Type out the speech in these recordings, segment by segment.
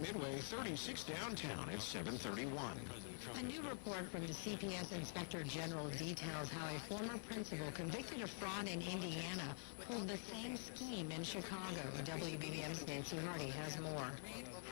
Midway, 36 downtown at 7:31. A new report from the CPS Inspector General details how a former principal convicted of fraud in Indiana pulled the same scheme in Chicago. WBBM's Nancy Hardy has more.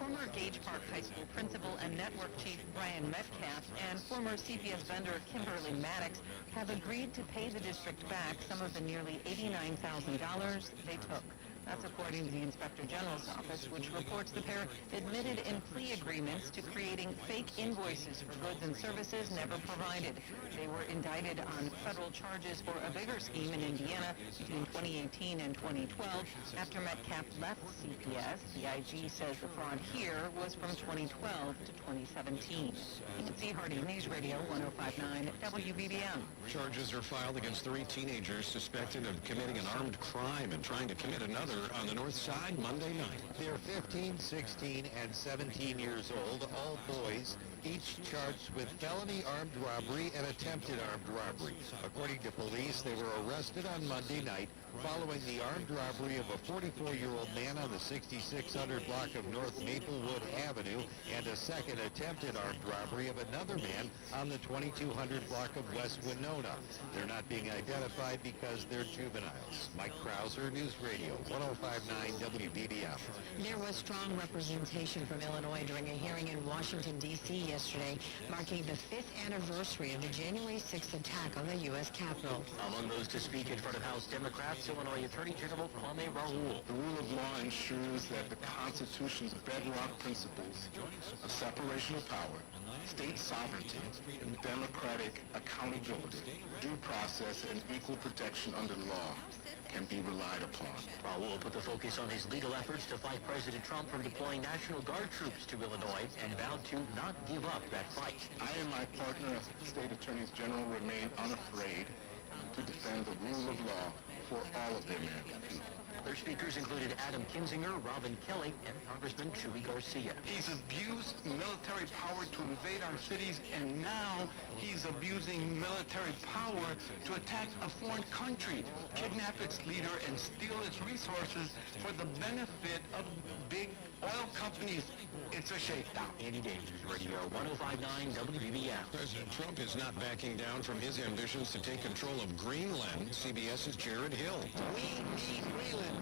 Former Gage Park High School principal and network chief Brian Metcalf and former CPS vendor Kimberly Maddox have agreed to pay the district back some of the nearly $89,000 they took. That's according to the Inspector General's office, which reports the pair admitted in plea agreements to creating fake invoices for goods and services never provided. They were indicted on federal charges for a bigger scheme in Indiana between 2018 and 2012. After Metcalf left CPS, the IG says the fraud here was from 2012 to 2017. Nancy Hardy, News Radio 105.9 WBBM. Charges are filed against 3 teenagers suspected of committing an armed crime and trying to commit another on the north side Monday night. They're 15, 16, and 17 years old, all boys, each charged with felony armed robbery and attempted armed robbery. According to police, they were arrested on Monday night following the armed robbery of a 44-year-old man on the 6600 block of North Maplewood Avenue and a second attempted armed robbery of another man on the 2200 block of West Winona. They're not being identified because they're juveniles. Mike Krauser, News Radio 105.9 WBBM. There was strong representation from Illinois during a hearing in Washington, D.C. yesterday, marking the 5th anniversary of the January 6th attack on the U.S. Capitol. Among those to speak in front of House Democrats, Illinois Attorney General Kwame Raoul. The rule of law ensures that the Constitution's bedrock principles of separation of power, state sovereignty, and democratic accountability, due process, and equal protection under law can be relied upon. Raoul put the focus on his legal efforts to fight President Trump from deploying National Guard troops to Illinois and vowed to not give up that fight. I and my partner, State Attorneys General, remain unafraid to defend the rule of law for all of the American people. Other speakers included Adam Kinzinger, Robin Kelly, and Congressman Chuy Garcia. He's abused military power to invade our cities, and now he's abusing military power to attack a foreign country, kidnap its leader, and steal its resources for the benefit of big oil companies. It's a shakedown. Andy Davis, Radio 105.9 WBBM. President Trump is not backing down from his ambitions to take control of Greenland. CBS's Jared Hill. We need Greenland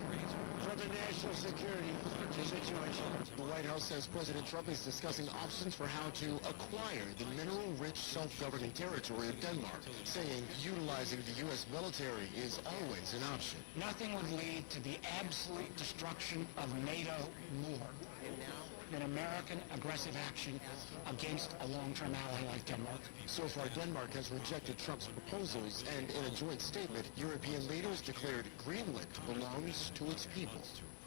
for the national security situation. The White House says President Trump is discussing options for how to acquire the mineral-rich self-governing territory of Denmark, saying utilizing the U.S. military is always an option. Nothing would lead to the absolute destruction of NATO more than American aggressive action against a long-term ally like Denmark. So far, Denmark has rejected Trump's proposals, and in a joint statement, European leaders declared Greenland belongs to its people.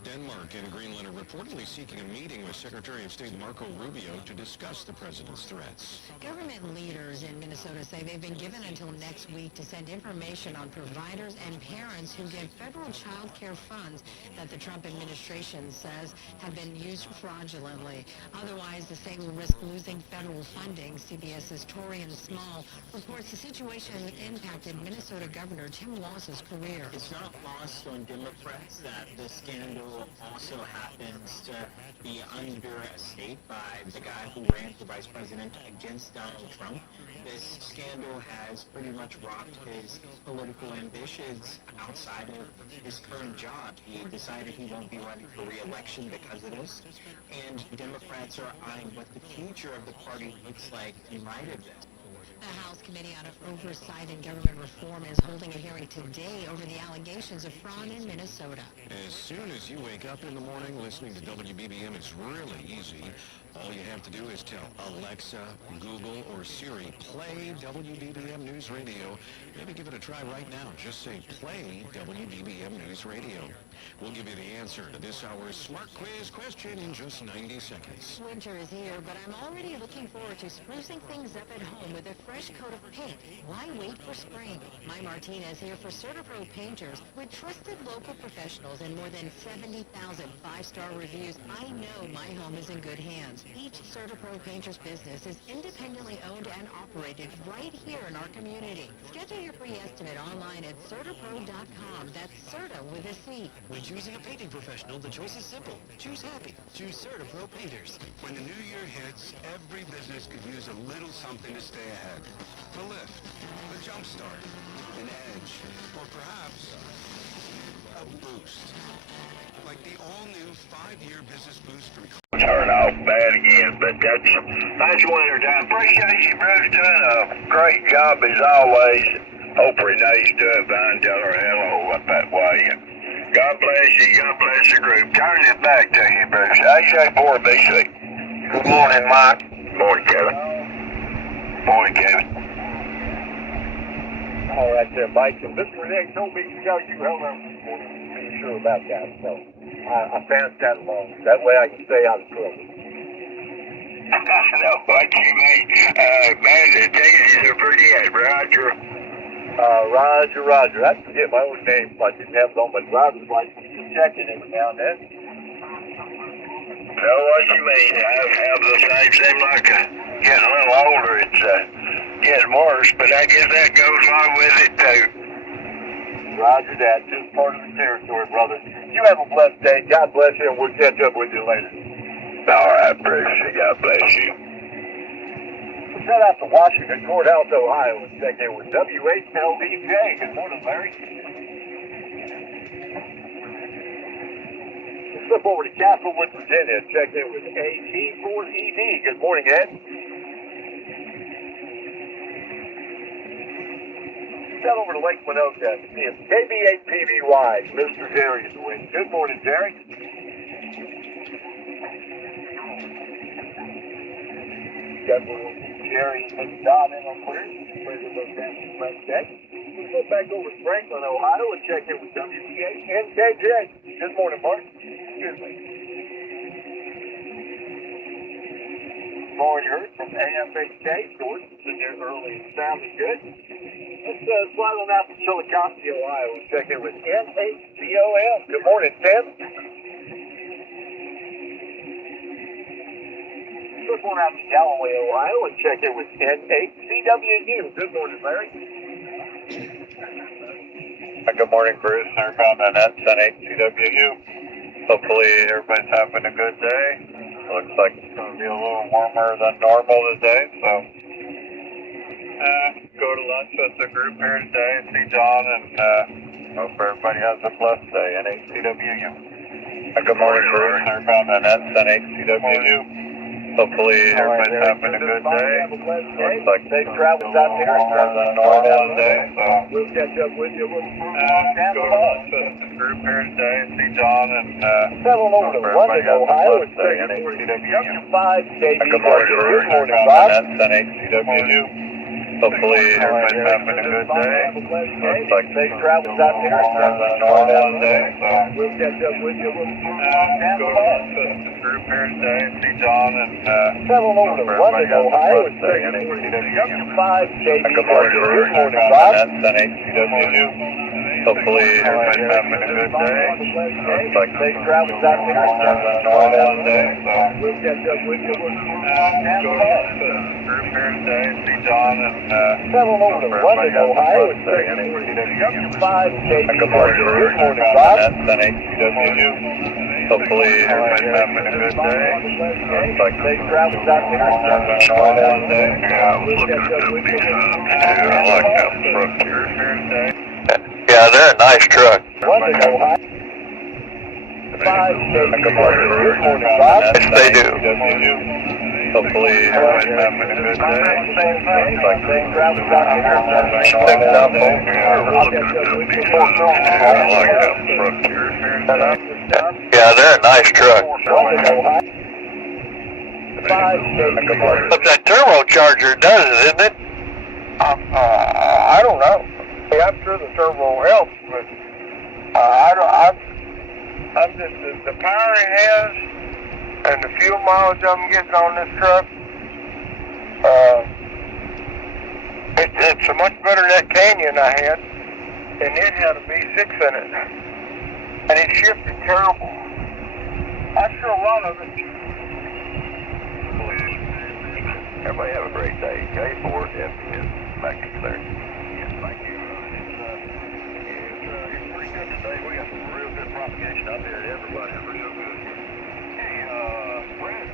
Denmark and Greenland are reportedly seeking a meeting with Secretary of State Marco Rubio to discuss the president's threats. Government leaders in Minnesota say they've been given until next week to send information on providers and parents who get federal child care funds that the Trump administration says have been used fraudulently. Otherwise, the state will risk losing federal funding. CBS's Torian Small reports the situation impacted Minnesota Governor Tim Walz's career. It's not lost on Democrats that the scandal also happens to be under a state by the guy who ran for vice president against Donald Trump. This scandal has pretty much rocked his political ambitions outside of his current job. He decided he won't be running for re-election because of this, and Democrats are eyeing what the future of the party looks like in light of this. The House Committee on Oversight and Government Reform is holding a hearing today over the allegations of fraud in Minnesota. As soon as you wake up in the morning listening to WBBM, it's really easy. All you have to do is tell Alexa, Google, or Siri, play WBBM News Radio. Maybe give it a try right now. Just say, play WBBM News Radio. We'll give you the answer to this hour's Smart Quiz question in just 90 seconds. Winter is here, but I'm already looking forward to sprucing things up at home with a fresh coat of paint. Why wait for spring? My Martinez here for CertaPro Painters. With trusted local professionals and more than 70,000 five-star reviews, I know my home is in good hands. Each CertaPro Painters business is independently owned and operated right here in our community. Schedule your free estimate online at CertaPro.com. That's Certa with a C. When choosing a painting professional, the choice is simple. Choose happy. Choose CertaPro Painters. When the new year hits, every business could use a little something to stay ahead. A lift, a jump start, an edge, or perhaps a boost. Like the all-new 5-year business boost from... Turn off bad again, but that's winter time. Appreciate you, Bruce, doing a great job as always. Hope Renee's doing fine. Tell her hello up that way. God bless you. God bless the group. Turn it back to you, Bruce. AJ4BC. Good morning, Mike. Morning, Kevin. Morning, Kevin. All right there, Mike. And Mr. Renee told me you held out this morning. Pretty sure about that. So I passed that along. That way I can stay out of trouble. I know what you mean. Bandit, these are pretty good, Roger. Roger. I forget my own name. I didn't have it on my driver's license. Just checking every now and then. Know what you mean. I have the same. Seem like getting a little older. It's getting worse, but I guess that goes along with it too. Roger that. Just part of the territory, brother. You have a blessed day. God bless you, and we'll catch up with you later. All right, Bruce. God bless you. Shout out to Washington Courthouse, Ohio, and check in with WHLDJ. Good morning, Larry. Flip over to Castlewood, Virginia, and check in with AT4ED. Good morning, Ed. Head over to Lake Winoka and see if KB8PVY, Mr. Jerry is awake. Good morning, Jerry. Got Jerry and Don in on clear. Pleasure to have you last day. We'll go back over to Franklin, Ohio, and check in with WPA and KJ. Good morning, Mark. Excuse me. Already heard from AFHK. George is in there early and sounding good. Let's slide on out to Chillicothe, Ohio, and check in with NHCOM. Good morning, Tim. Flip on out to Galloway, Ohio, and check in with NHCWU. Good morning, Larry. Good morning, Bruce. Airbound.net, NHCWU. Hopefully everybody's having a good day. Looks like it's going to be a little warmer than normal today, so go to lunch with the group here today, see John, and hope everybody has a blessed day. NHCWU. Good morning, Bruce. Airbound.net, NHCWU. Hopefully everybody's having a good day. Looks like safe travels out there. Warmer than normal today, so we'll catch up with you. go to lunch with the group here today, see John, and settle over to London, Ohio, and check in with W5KB. Good morning, Bruce. Airbound.net, NHCWU. Hopefully everybody's having a good day. Looks like safe travels out there. Warmer than normal today, so we'll catch up with you. go to lunch with the group here today, see John, and settle over to London, Ohio, and check in with W5KB. Good morning, Bruce. Airbound.net, NHCWU. Hopefully everybody's having a good day. Looks like safe travels out there. Warmer than normal today, so we'll catch up with you. go to lunch with the group here today, see John, and settle over to London, Ohio, and check in with W5KB. Good morning, Bruce. Airbound.net, NHCWU. Hopefully everybody's having a good day. Looks like safe travels out there. Warmer than normal today. Yeah, I was looking at the big too. I like that truck here today. Yeah, they're a nice truck. London, Ohio. Good morning, Bruce. Yes, they do. Hopefully everybody's having a good day. Looks like safe travels out there. Next up, yeah, we're looking at the big too. I like that truck here today. Yeah, they're a nice truck. But that turbocharger does it, isn't it? I don't know. I'm sure the turbo helps, but I'm just the power it has and the fuel mileage I'm getting on this truck. It's a much better than that Canyon I had, and it had a V6 in it, and it shifted terrible. I sure a lot of it. Everybody have a great day. K4 FPS back in there. Yes, thank you. It's pretty good today. We got some real good propagation out there. Everybody is real good. Hey, Brad,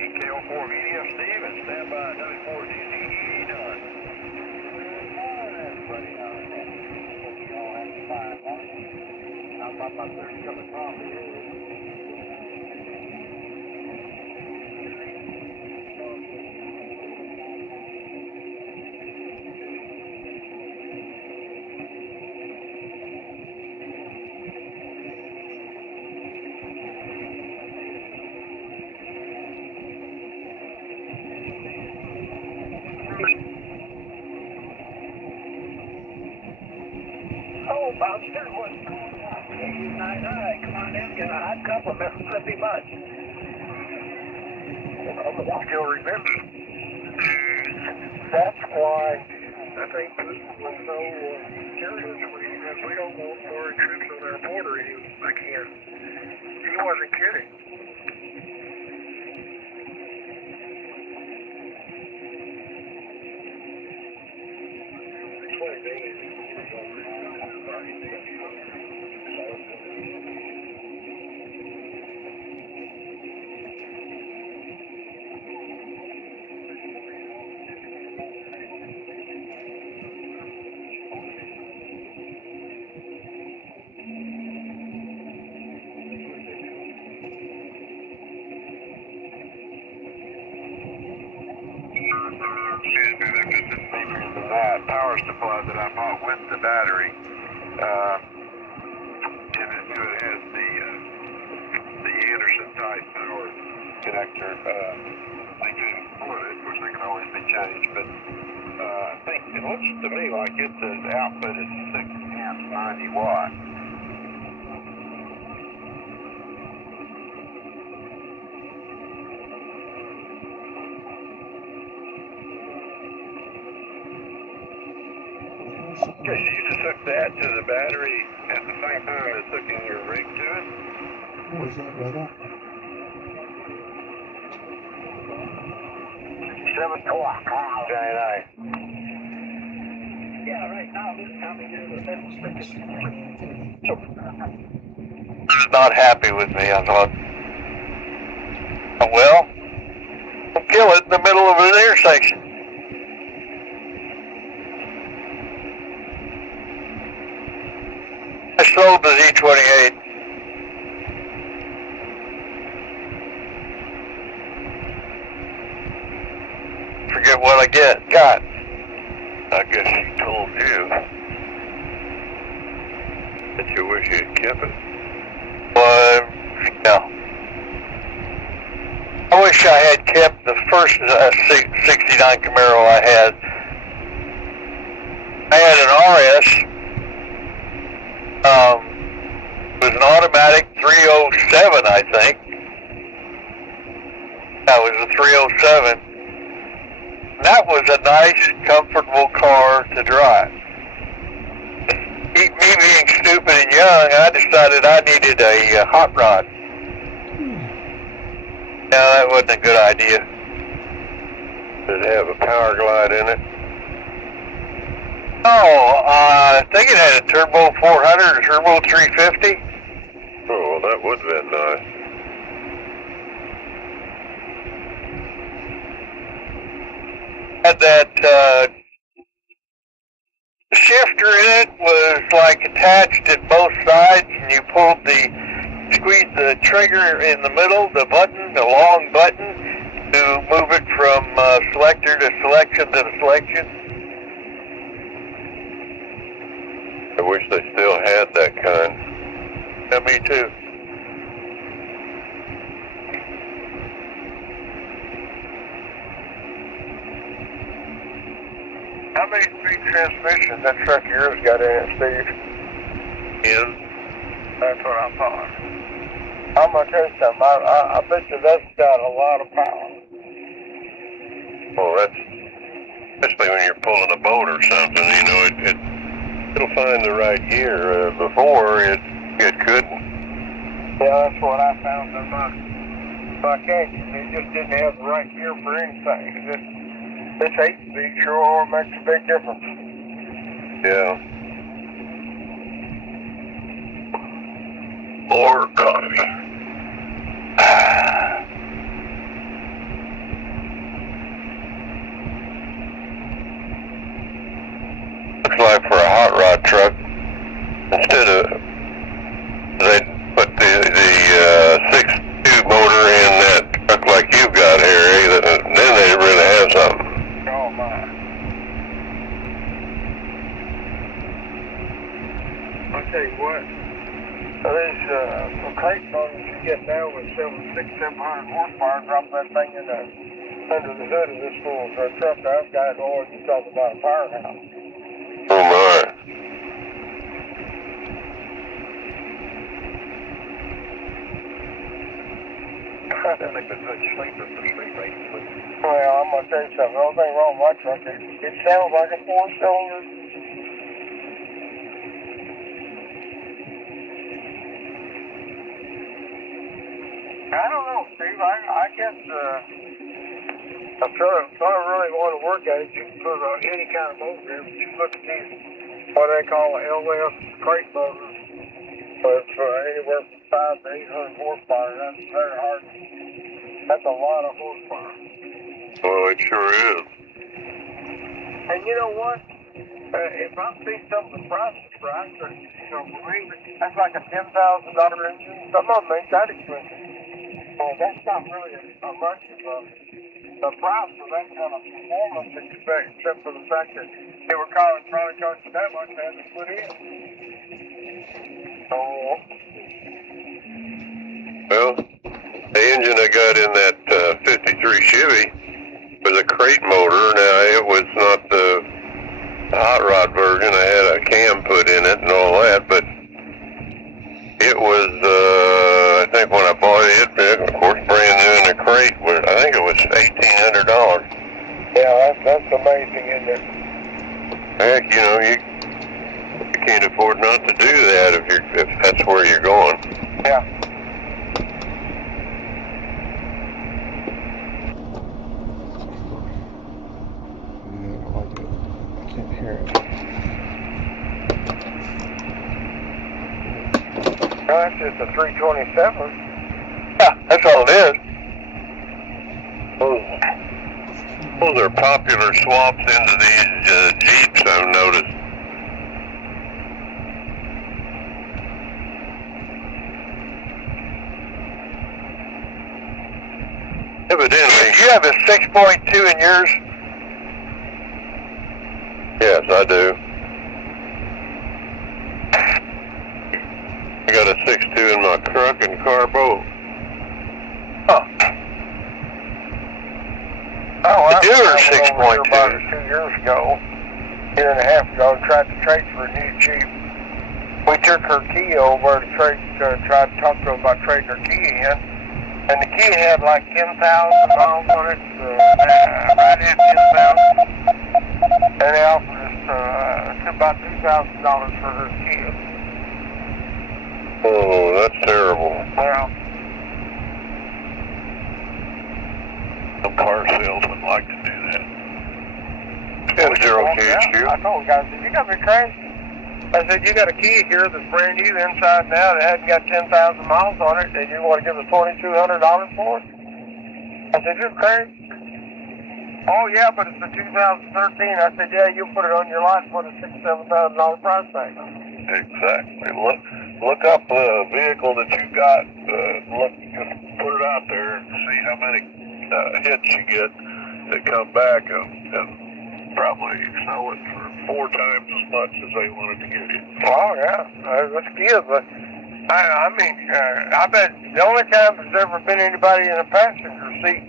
KO4 media, Steve, and stand by 94 DCE done. Everybody out there. Hope you all have a fine morning. How about my first cup of coffee? Oh, Buster, what's going on? Hey, night, come on in, get a hot cup of Mississippi mud. I still remember. That's why I think Putin was so curious when he said we don't want foreign troops on our border again. He wasn't kidding. That power supply that I bought with the battery, and it has the Anderson type power connector. I can put it, which they can always be changed, but I think it looks to me like it says output is 6 amps, 90 watts. Okay, so you just hook that to the battery at the same time as hooking your rig to it? What is that, brother? 7 o'clock. Very nice. Yeah, right now this time of year the middle stick Not happy with me, I thought. Well, we'll kill it in the middle of an intersection. I sold the Z28. Forget what I got. I guess she told you that you wish you'd kept it. Well, yeah. I wish I had kept the first 69 Camaro I had. I had an RS. It was an automatic 307, I think. That was a 307. That was a nice, comfortable car to drive. Me being stupid and young, I decided I needed a hot rod. Now, that wasn't a good idea. Did it have a power glide in it? Oh, I think it had a turbo 400 or turbo 350. Oh, well, that would have been nice. Had that shifter in it was like attached at both sides, and you squeezed the trigger in the middle, the long button, to move it from selector to selection to selection. I wish they still had that kind. Yeah, me too. How many speed transmissions that truck of yours got in it, Steve? That's what I thought. I'm going to tell you something. I bet you that's got a lot of power. Well, that's, especially when you're pulling a boat or something, you know, it'll find the right gear. Before, it couldn't. Yeah, that's what I found in my Canyon. It just didn't have the right gear for anything. This 8-speed sure makes a big difference. Yeah. More coffee. like for a hot rod truck, instead of they put the 6.2 motor in that truck like you've got here, then they really have something. Oh my! I'll tell you what. These crate motors you get now with 700 horsepower, drop that thing in under the hood of this little truck I've got. Or you talk about a powerhouse. Oh my! That makes a good sleeper for street racing. Well, I'm gonna tell you something. The only thing wrong with my truck is it sounds like a 4-cylinder. I don't know, Steve. I guess I'm trying to really want to work at it. You can put any kind of motor in, but you look at these, what they call LS crate motors. But it's anywhere from 500 to 800 horsepower. That's very hard. That's a lot of horsepower. Well, it sure is. And you know what? If I see some of the prices, right, for me, that's like a $10,000 engine. Some of them ain't that expensive. That's not really a much of a price for that kind of performance except for the fact that they were probably costing that much they had to put in. Well, the engine I got in that 53 Chevy was a crate motor. Now, it was not the hot rod version. I had a cam put in it and all that, but it was, I think when I bought it, of course, brand new in the crate, I think it was $1,800. Yeah, that's amazing, isn't it? Heck, you can't afford not to do that if that's where you're going. Yeah. I can't hear it. No, that's just a 327. Yeah, that's all it is. Those are popular swaps into these Jeeps, I've noticed. Evidently. Do you have a 6.2 in yours? Yes, I do. I got a 6.2 in my truck and car both. Huh. Oh, I was 6.2 about 2 years ago, year and a half ago, and tried to trade for a new Jeep. We took her key over to trade, tried to talk to her about trading her key in, and the key had like 10,000 miles on it, right at 10,000, and they offered us about $2,000 for her key. Oh, that's terrible. Well, some car salesmen like to do that. And zero THQ. I told the guy, I said, you got me crazy? I said, you got a key here that's brand new inside and out. It hasn't got 10,000 miles on it, and you want to give us $2,200 for it? I said, you're crazy. Oh, yeah, but it's a 2013. I said, yeah, you put it on your lot for a $6,000, $7,000 price tag. Exactly. Look up the vehicle that you got. Just put it out there and see how many hits you get that come back and probably sell it for 4 times as much as they wanted to get it. Oh, yeah. That's good, but I bet the only time there's ever been anybody in a passenger seat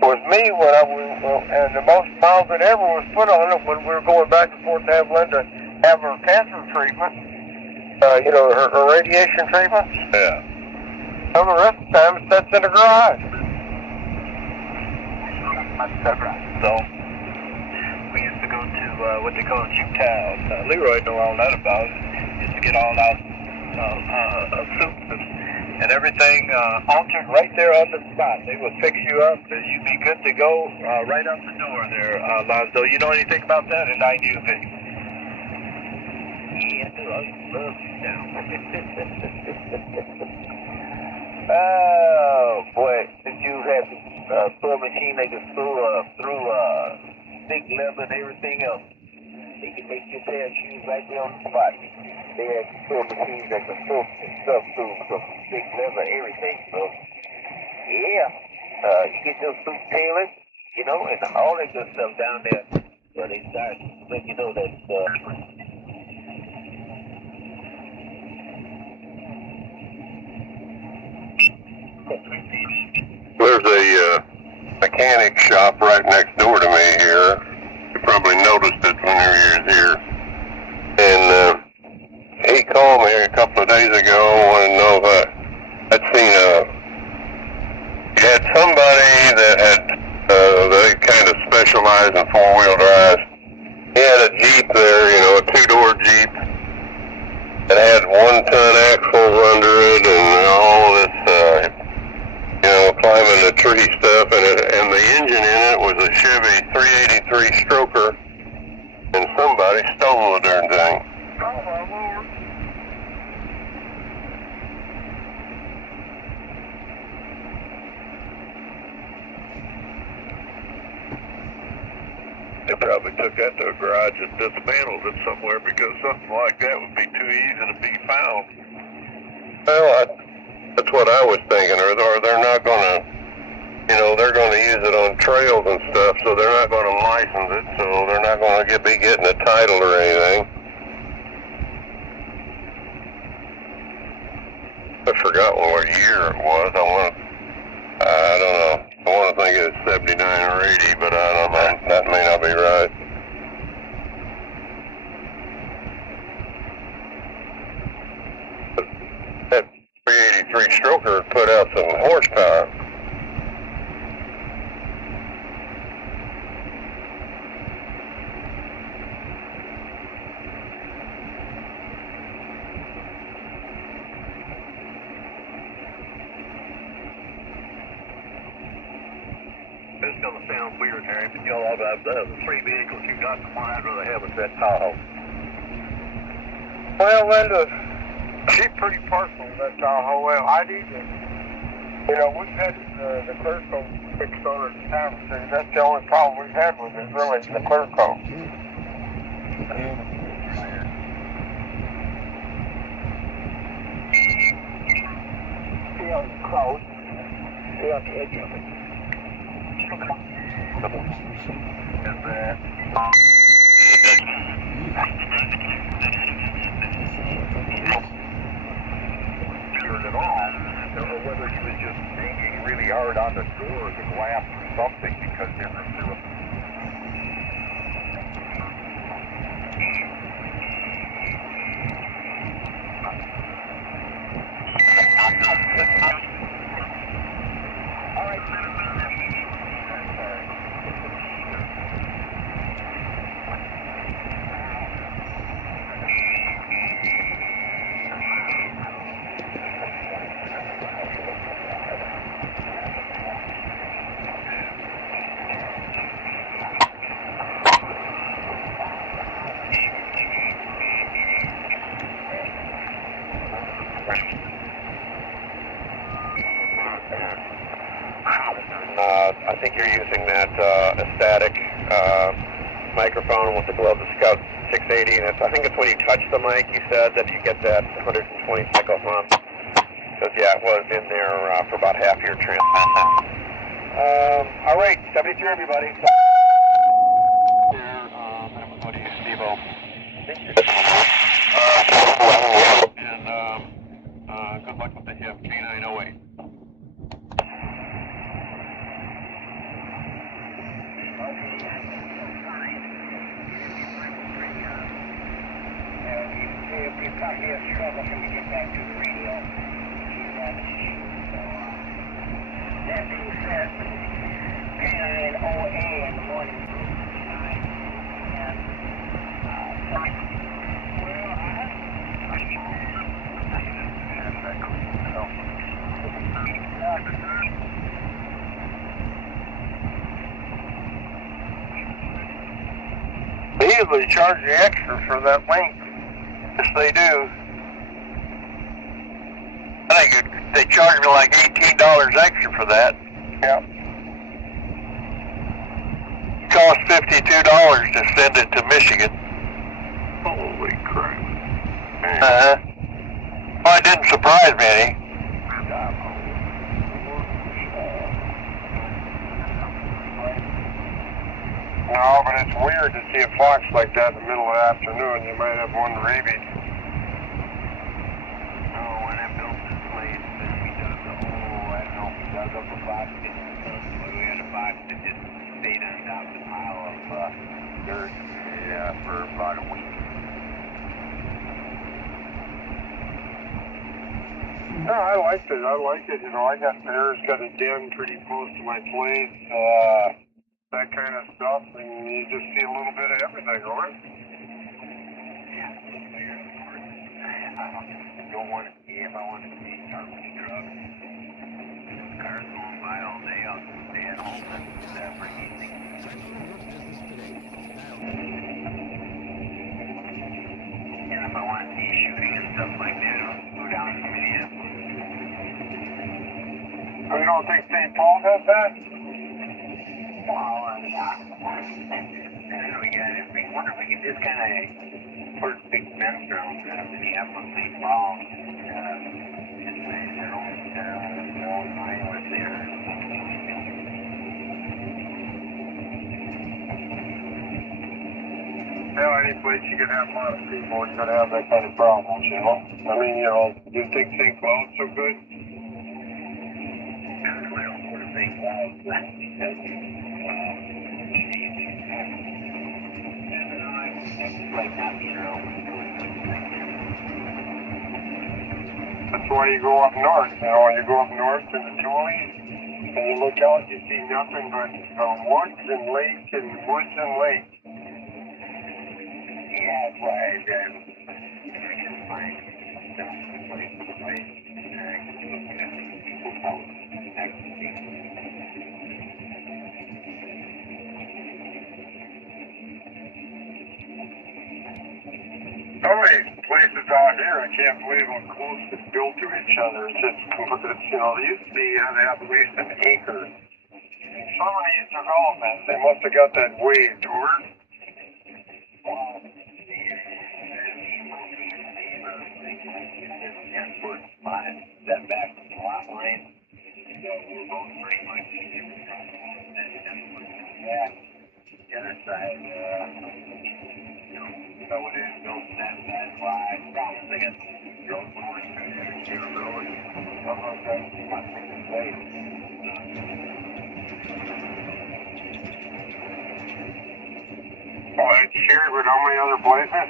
was me and the most miles that ever was put on it when we were going back and forth to have Linda have her cancer treatment. Her radiation treatment. Yeah. Some of the rest of the time it sits in the garage. That's right. So, we used to go to what they call Jeep Town. Leroy knew all that about it. Used to get all out suits and everything altered right there on the spot. They would fix you up and you'd be good to go right out the door there, Lonzo. You know anything about that? And I knew that. Yeah, I love you now. Oh, boy. Did you have a sew machine they could sew through stick leather and everything else? They can make you a pair of shoes right there on the spot. They have sewing machines that can sew stuff through some big leather, everything. So, yeah, you get those suits tailored, you know, and all that good stuff down there. So they start letting you know that, There's a mechanic shop right next door to me here. You probably noticed it whenever you was here. And he called me a couple of days ago, wanted to know if I'd seen he had somebody that had, they kind of specialize in four-wheel drives. He had a Jeep there, you know, a two-door Jeep that had 1-ton axles under it and all this, you know, climbing the tree stuff, and the engine in it was a Chevy 383 stroker, and somebody stole the darn thing. They probably took that to a garage and dismantled it somewhere, because something like that would be too easy to be found. Well, that's what I was thinking, or they're not going to, you know, they're going to use it on trails and stuff, so they're not going to license it, so they're not going to be getting a title or anything. I forgot what year it was. I don't know. I want to think it's 79 or 80, but I don't know. That may not be right. That 383 stroker put out some horsepower. It's going to sound weird, Harry, but y'all all got the three vehicles you got, the one I'd rather have is that Tahoe. well, Linda, she's pretty personal, that Tahoe. Well, I do. You know, we've had the clear coat fixed on her time. That's the only problem we've had with it, really, is the clear coat. See on the cloud, see on the edge of it. And At all, or whether he was just banging really hard on the door, the glass, or something, because there was all right. I think you're using that static microphone with the glove, the Scout 680, and I think it's when you touch the mic, you said that you get that 120 cycle hum. Because, yeah, it was in there for about half your transmission. All right, 73, everybody. Everybody, Steve-O. And good luck with the hip, K908. If you come here, struggle till we get back to the radio. That being said, K9OA in the morning. They usually charge you extra for that length. Yes, they do. I think they charge me like $18 extra for that. Yeah. It costs $52 to send it to Michigan. Uh-huh. Well, it didn't surprise me any. No, but it's weird to see a fox like that in the middle of the afternoon. You might have one rabied. Oh, when I built this place, we dug the hole. I don't know if we dug up a box pit or something, but we had a box that just stayed on top of the pile of dirt, for about a week. No, I liked it. I like it. You know, I got bears, got a den pretty close to my place, that kind of stuff, and you just see a little bit of everything, right? Don't want to see if I want to see garbage trucks. Cars going by all day. I'll just stay at home and pretty easy. And if I want to see shooting and stuff like that, I'll go down to Minneapolis. So you don't think St. Paul has that? Well, I wonder if we could just kind of put a big fence around Minneapolis, St. Paul, just make their own island there. Yeah, any place you could have a lot of people, you're going to have that kind of problem, you know? I mean, you know, do you think St. Cloud's so good? I don't go to St. Cloud because, like not being around. That's why you go up north, you know, when you go up north to the Tuoles, and you look out, you see nothing but woods and lake and woods and lake. Yeah, that's why I can find some place to play. I can look at people's houses. Some of these places out here, I can't believe how close it's built to each other. It's just, you know, they used to be, they have at least an acre. And some of these developments, they must have got that waved over. That back from the lot line. So we're both pretty much the other side, so it is built that side wide. Problems they got road going through the road. Almost that's the place. Oh, it's shared with how many other places?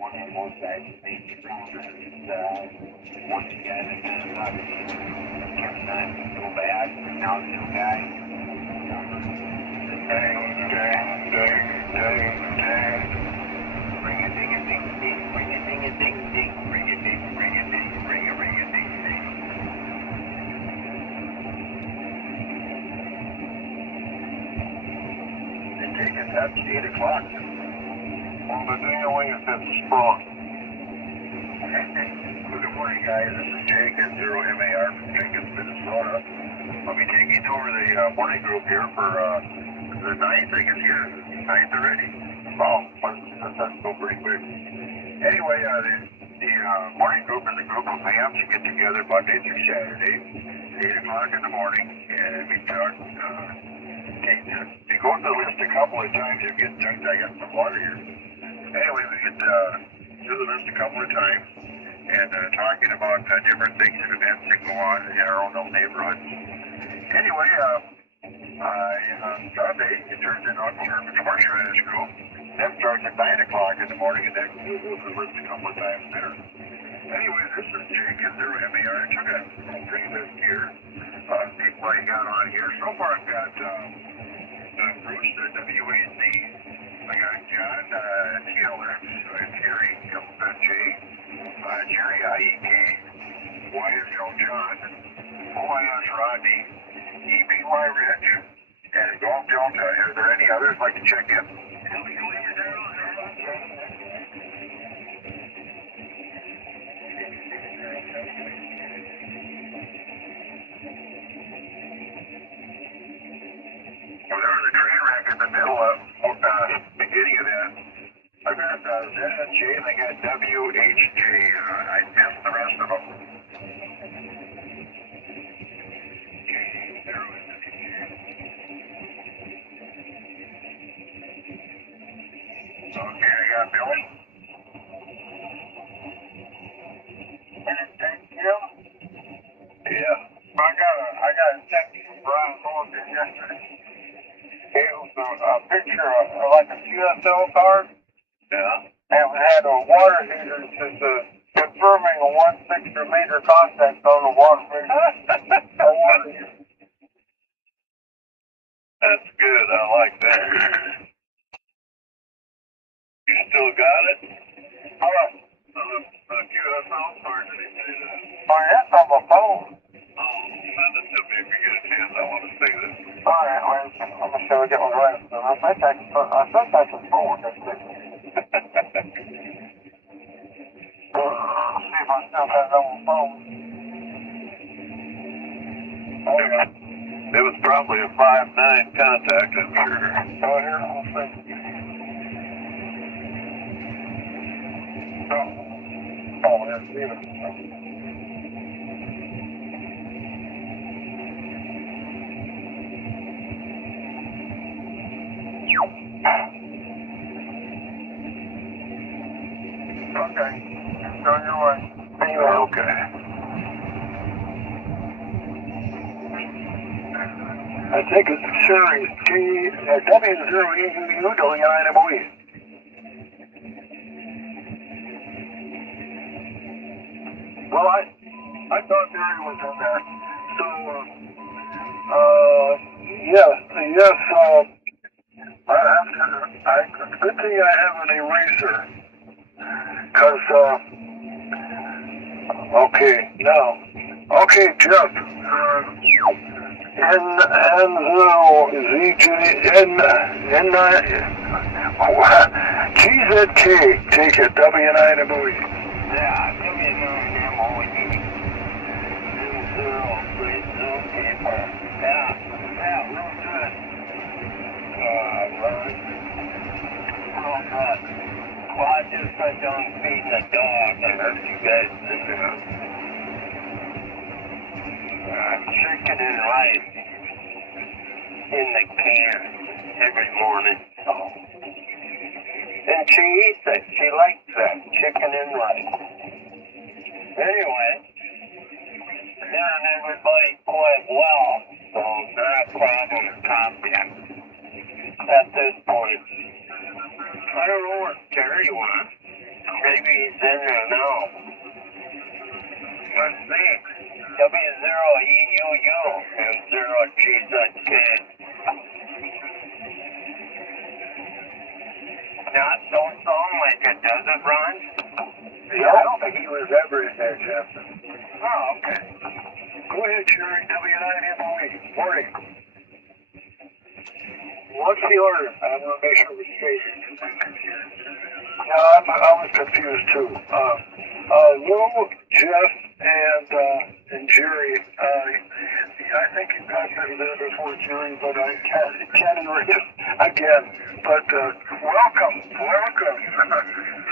One on both sides of the problem is one guy that kind of thought he kept not go back, and now the new guy. Dang. Bring it, ding it, ding, ding, bring it, ding it, ding, ding, bring it, ding, bring it, ding, bring it, ding, ding. They take it, that's 8 o'clock. Well, the ding-a-ling is that strong. Good morning, guys. This is Jake at 0MAR from Jenkins, Minnesota. I'll be taking over the morning group here for the 9th, I guess here. 9th already. Wow, that's go pretty quick. Anyway, the morning group is a group of fams who get together Monday through Saturday, 8 o'clock in the morning, and we talk. You go to the list a couple of times, you get drunk. I got some water here. Anyway, we get through the list a couple of times and talking about different things and events that go on in our own little neighborhoods. Anyway, on Sunday, it turns into October Shredders group. That starts at 9 o'clock in the morning, and that goes over the list a couple of times there. Anyway, this is Jake at 0MAR. I took a little pre-list here. People I got on here. So far, I've got Bruce, WAC. I got John, TLX, Terry, Jay, Jerry, IEK, YSL John, OIS Rodney, EBY Rich, and Golf Delta. Is there any others like to check in? Well, there was a train wreck in the middle of beginning of that. I've got got ZNG and they got WHG. I missed the rest of them. Okay, I got Billy. Thank you. Yeah. I got a text from Brian Morgan yesterday. It was a picture of like a QSL card. Yeah. And it had a water heater that says confirming a 1/6 meter contact on the water heater. That's good. I like that. You still got it? All right. The QSL card, did he say that? Oh, that's on my phone. Send it to me if you get a chance. I want to see this. All right, wait. I'm going to show you get my right. I think I can forward this thing. See if I still have it on my phone. Oh, yeah. It was probably a 5-9 contact, I'm sure. Oh, here, I'll see. Oh, that's even. Okay, it's on your way. Okay. I think it's series W0EUU WIMOE. Well, I thought Barry was in there. So, yes, good thing I have an eraser. Because, okay, Jeff, GZK, take it, W9MOE. Yeah, W9MOE. Yeah, real good. Real good. Well, I just got done feeding the dog. I heard you guys chicken and rice in the can every morning. And she eats it. She likes that, chicken and rice. Anyway, hearing everybody quite well, so not a problem to copy at this point. I don't know what Terry wants. Maybe he's in there now. Let's see. W0EUU and 0GZK. Don't sound like it, does it, Ron? Yeah, I don't think he was ever in there, Jeff. Oh, okay. Go ahead, Sherry. W9MOE. Morning. What's the order? I want to make sure we're straight. Yeah, I was confused too. Lou, Jeff, and Jerry. I think you got them there before Jerry, but I can't read it again. But welcome.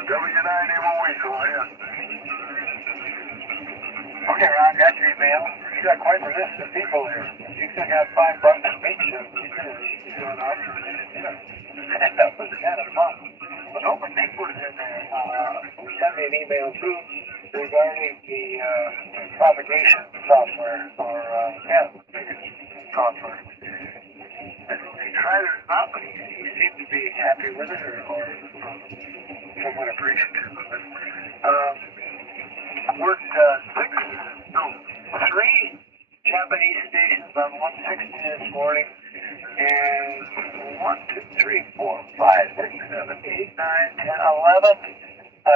W9MOE, go ahead. Okay, Ron, got your email. You got quite a list of people here. You still got 5 bucks a speech. That was kind of fun. But hoping they put it in there. Send me an email too regarding the propagation software or software. They tried it out, but he seemed to be happy with it or somewhat appreciative of it. Worked 3 Japanese stations on 160 this morning, and 1, 2, 3, 4, 5, 6, 7, 8, 9, 10, 11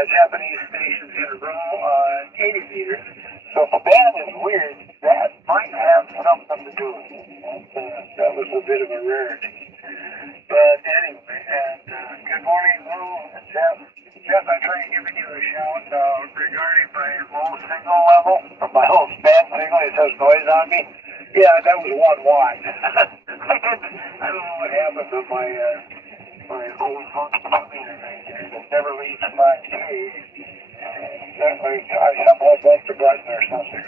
Japanese stations in a row on 80 meters. So if the band is weird, that might have something to do with it. That was a bit of a rarity. But anyway, and good morning, Lou and Jeff. Jeff, I tried giving you a shout regarding my low signal level. My whole band signal, it says noise on me. Yeah, that was 1 watt. I don't know what happened to my my old funky meter right there that never leaves my cage. I somehow bumped a button or something.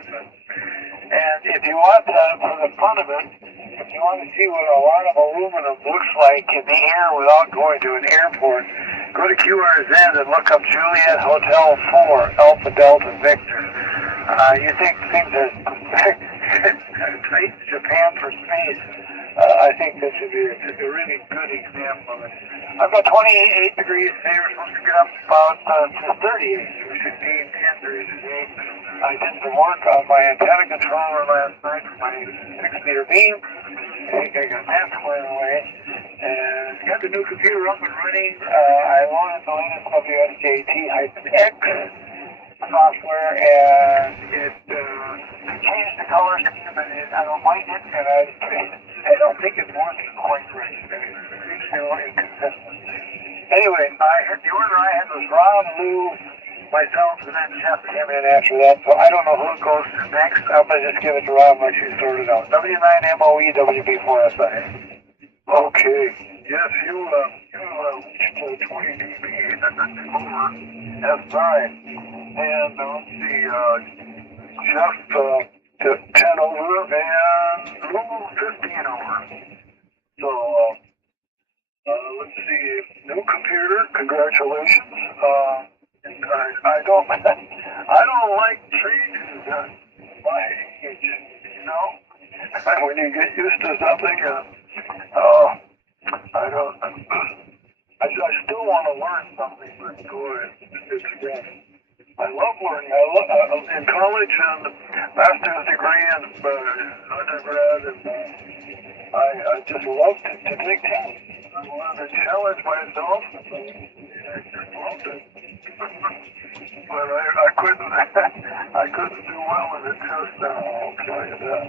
And if you want for the fun of it, if you want to see what a lot of aluminum looks like in the air without going to an airport, go to QRZ and look up Juliet Hotel 4, Alpha Delta Victor. You think things are Japan for space. I think this would be a really good example of it. I've got 28 degrees today. We're supposed to get up about to 38. We should gain 10 degrees today. I did some work on my antenna controller last night for my 6-meter beam. I think I got that squared away. And got the new computer up and running. I loaded the latest WSJT-X software, and it changed the color scheme, and I don't like it, and I don't think it's working quite right. It's still inconsistent. Anyway, the order I had was Rob, Lou, myself, and then Jeff came in after that, so I don't know who it goes to next. I'm going to just give it to Rob and let you sort it out. W9MOE, WB4SI. Okay. Yes, you reached 20 dB over S9. And let's see, Jeff to 10 over and Lou 15 over. So let's see, new computer, congratulations. I don't like changing my age, you know. When you get used to something, I still want to learn something, but boy, it's rough. I love learning. In college and master's degree and undergrad, and I just love to take tests. I wanted to challenge myself. I just loved it. But I couldn't do well in the test now, I'll tell you that.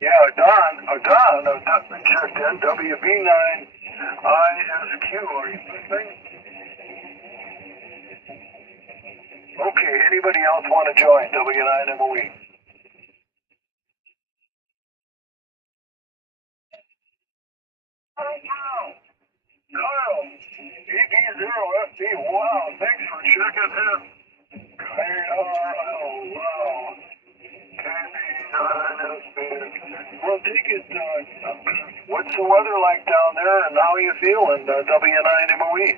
Yeah, Don, checked in, WB9 ISQ, are you listening? Okay, anybody else want to join W9MOE? Kyle, EB0FD, wow, thanks for checking in. KRL, wow. KB9SB. Well, take it, what's the weather like down there and how are you feeling, W9MOE?